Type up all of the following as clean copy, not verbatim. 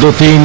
2-3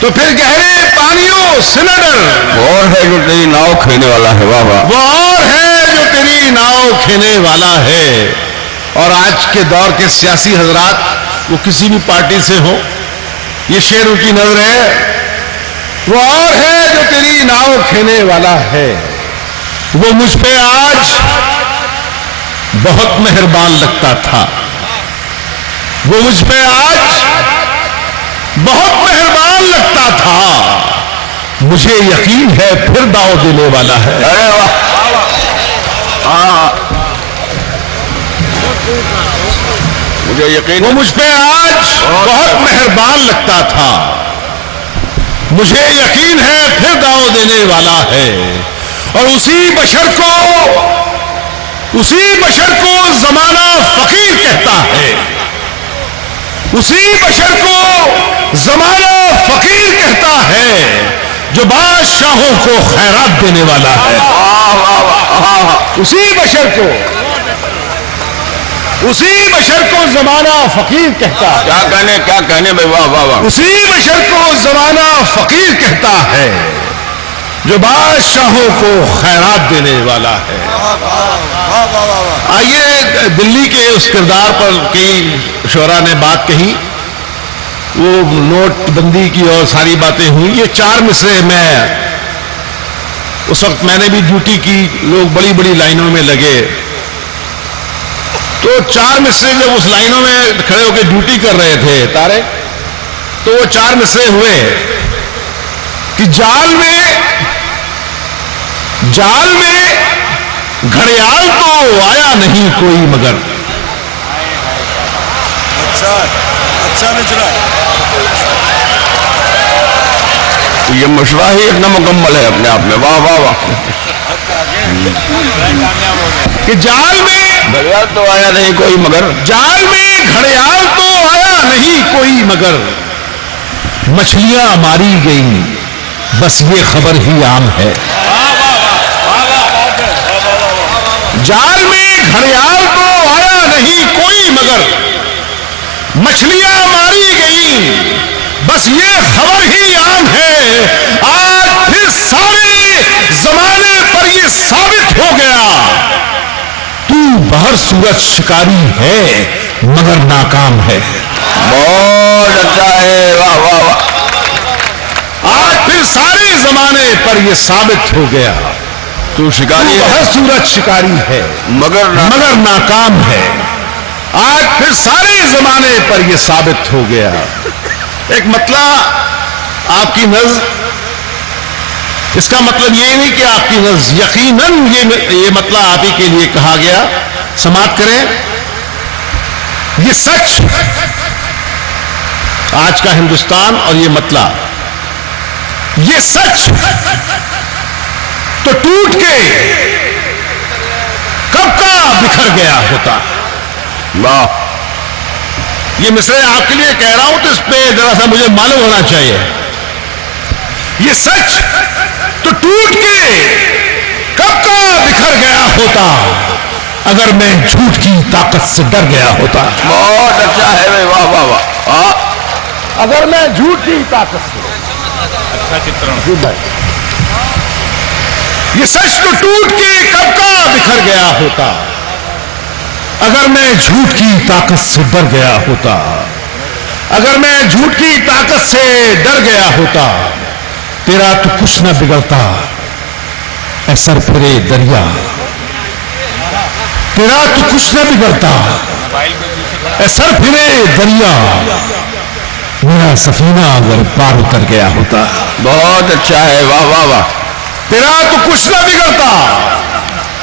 تو پھر گہرے پانیوں سے نہ ڈر، وہ اور ہے جو تیری ناؤ کھینے والا ہے، واہ واہ، وہ اور ہے جو تیری ناؤ کھینے والا ہے۔ اور آج کے دور کے سیاسی حضرات وہ کسی بھی پارٹی سے ہو، یہ شعر ان کی نظر ہے، وہ اور ہے جو تیری ناؤ کھینے والا ہے، وہ مجھ پہ آج بہت مہربان لگتا تھا، وہ مجھ پہ آج بہت مہربان لگتا تھا، مجھے یقین ہے پھر داؤ دینے والا ہے۔ ارے واہ، ہاں مجھے یقین وہ مجھ پہ آج بہت مہربان لگتا تھا، مجھے یقین ہے پھر داؤ دینے والا ہے۔ اور اسی بشر کو زمانہ فقیر کہتا ہے، اسی بشر کو زمانہ فقیر کہتا ہے جو بادشاہوں کو خیرات دینے والا ہے۔ اسی بشر کو زمانہ فقیر کہتا ہے، کیا کہنے بھائی، واہ واہ واہ، اسی بشر کو زمانہ فقیر کہتا ہے جو بادشاہوں کو خیرات دینے والا ہے۔ آئیے دلی کے اس کردار پر کئی شعراء نے بات کہی، وہ نوٹ بندی کی اور ساری باتیں ہوئی۔ یہ چار مصرے میں اس وقت میں نے بھی ڈیوٹی کی، لوگ بڑی بڑی لائنوں میں لگے، تو چار مصرے جب اس لائنوں میں کھڑے ہو کے ڈیوٹی کر رہے تھے تارے، تو وہ چار مصرے ہوئے کہ جال میں گھڑیال تو آیا نہیں کوئی مگر، اچھا نہیں چلا، یہ مشورہ ہی اتنا مکمل ہے اپنے آپ میں، واہ واہ واہ، کہ جال میں گھڑیال تو آیا نہیں کوئی مگر، جال میں گھڑیال تو آیا نہیں کوئی مگر، مچھلیاں ماری گئیں بس یہ خبر ہی عام ہے۔ جال میں گھڑیال تو آیا نہیں کوئی مگر، مچھلیاں ماری گئیں بس یہ خبر ہی عام ہے۔ آج پھر سارے زمانے پر یہ ثابت ہو گیا، تو بہر صورت شکاری ہے مگر ناکام ہے۔ بہت اچھا ہے، واہ واہ واہ، آج پھر سارے زمانے پر یہ ثابت ہو گیا، تو شکاری تو ہے ہر صورت شکاری ہے مگر مگر ناکام ہے۔ آج پھر سارے زمانے پر یہ ثابت ہو گیا۔ ایک مطلع آپ کی نظر، اس کا مطلب یہ نہیں کہ آپ کی نظر، یقیناً یہ مطلع آپ ہی کے لیے کہا گیا۔ سماعت کریں، یہ سچ آج کا ہندوستان اور یہ مطلع، یہ سچ تو ٹوٹ کے کب کا بکھر گیا ہوتا۔ واہ، یہ مصرے آپ کے لیے کہہ رہا ہوں تو اس پہ ذرا سا مجھے معلوم ہونا چاہیے۔ یہ سچ تو ٹوٹ کے کب کا بکھر گیا ہوتا اگر میں جھوٹ کی طاقت سے ڈر گیا ہوتا۔ بہت اچھا ہے بھائی، واہ واہ واہ، اگر میں جھوٹ کی طاقت سے، یہ سچ تو ٹوٹ کے کب کا بکھر گیا ہوتا اگر میں جھوٹ کی طاقت سے ڈر گیا ہوتا، اگر میں جھوٹ کی طاقت سے ڈر گیا ہوتا، تیرا تو کچھ نہ بگڑتا اے سر پھرے دریا، تیرا تو کچھ نہ بگڑتا اے سر پھرے دریا، میرا سفینہ اگر پار اتر گیا ہوتا۔ بہت اچھا ہے، واہ واہ واہ، تیرا تو کچھ نہ بگڑتا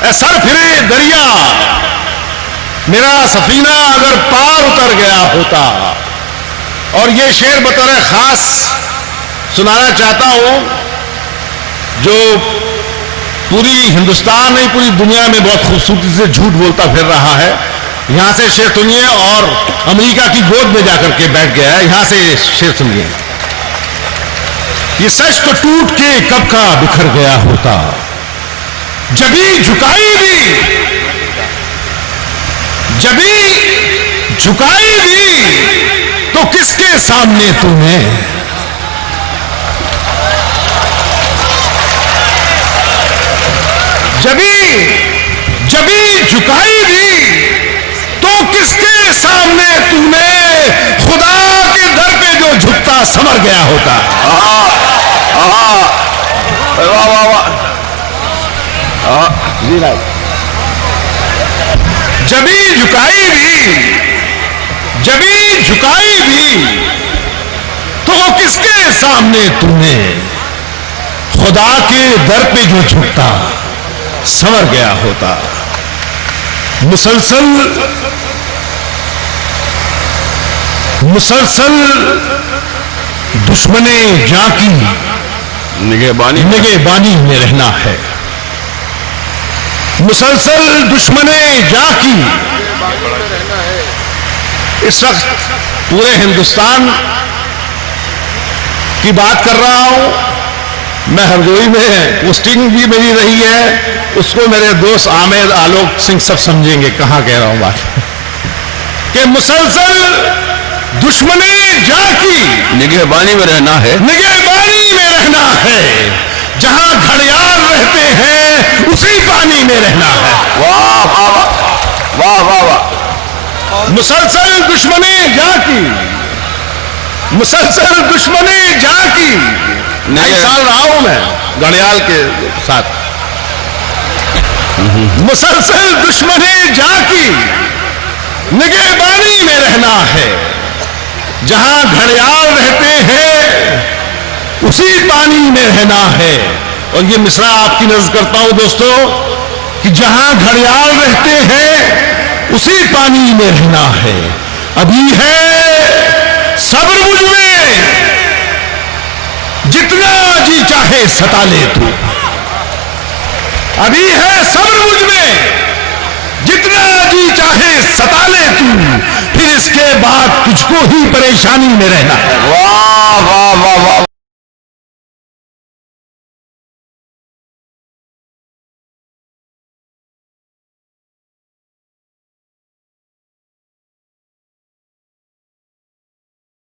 اے سر پھرے دریا، میرا سفینہ اگر پار اتر گیا ہوتا۔ اور یہ شعر بطور خاص سنانا چاہتا ہوں جو پوری ہندوستان نہیں پوری دنیا میں بہت خوبصورتی سے جھوٹ بولتا پھر رہا ہے۔ یہاں سے شعر سنیے اور امریکہ کی گود میں جا کر کے بیٹھ گیا ہے، یہاں سے شعر سنیے۔ یہ سچ تو ٹوٹ کے کب کا بکھر گیا ہوتا، جبھی جھکائی بھی تو کس کے سامنے تو نے، جبھی جھکائی بھی تو کس کے سامنے تو نے خدا کے در پہ جو جھکتا سنور گیا ہوتا. واہ واہ واہ. جی بھائی. جبھی جھکائی بھی تو کس کے سامنے تو نے خدا کے در پہ جو جھکتا سنور گیا ہوتا. مسلسل دشمن جاں کی نگہبانی میں رہنا ہے. مسلسل دشمن جاں کی. اس وقت پورے ہندوستان کی بات کر رہا ہوں. میں ہردوئی میں پوسٹنگ بھی میری رہی ہے. اس کو میرے دوست عامر آلوک سنگھ سب سمجھیں گے کہاں کہہ رہا ہوں بات. کہ مسلسل دشمن جاں کی نگہبانی میں رہنا ہے. جہاں گھڑیال رہتے ہیں اسی پانی میں رہنا ہے. واہ واہ واہ واہ واہ. مسلسل دشمن جاں کی 2 سال رہا ہوں میں گھڑیال کے ساتھ. مسلسل دشمن جاں کی نگہبانی میں رہنا ہے. جہاں گھڑیال رہتے ہیں اسی پانی میں رہنا ہے. اور یہ مصرع آپ کی نظر کرتا ہوں دوستو کہ جہاں گھڑیال رہتے ہیں اسی پانی میں رہنا ہے. ابھی ہے صبر مجھ میں جتنا جی چاہے ستا لے تو. ابھی ہے صبر مجھ میں جتنا جی چاہے ستا لے تو. پھر اس کے بعد تجھ کو ہی پریشانی میں رہنا ہے. واہ واہ واہ واہ.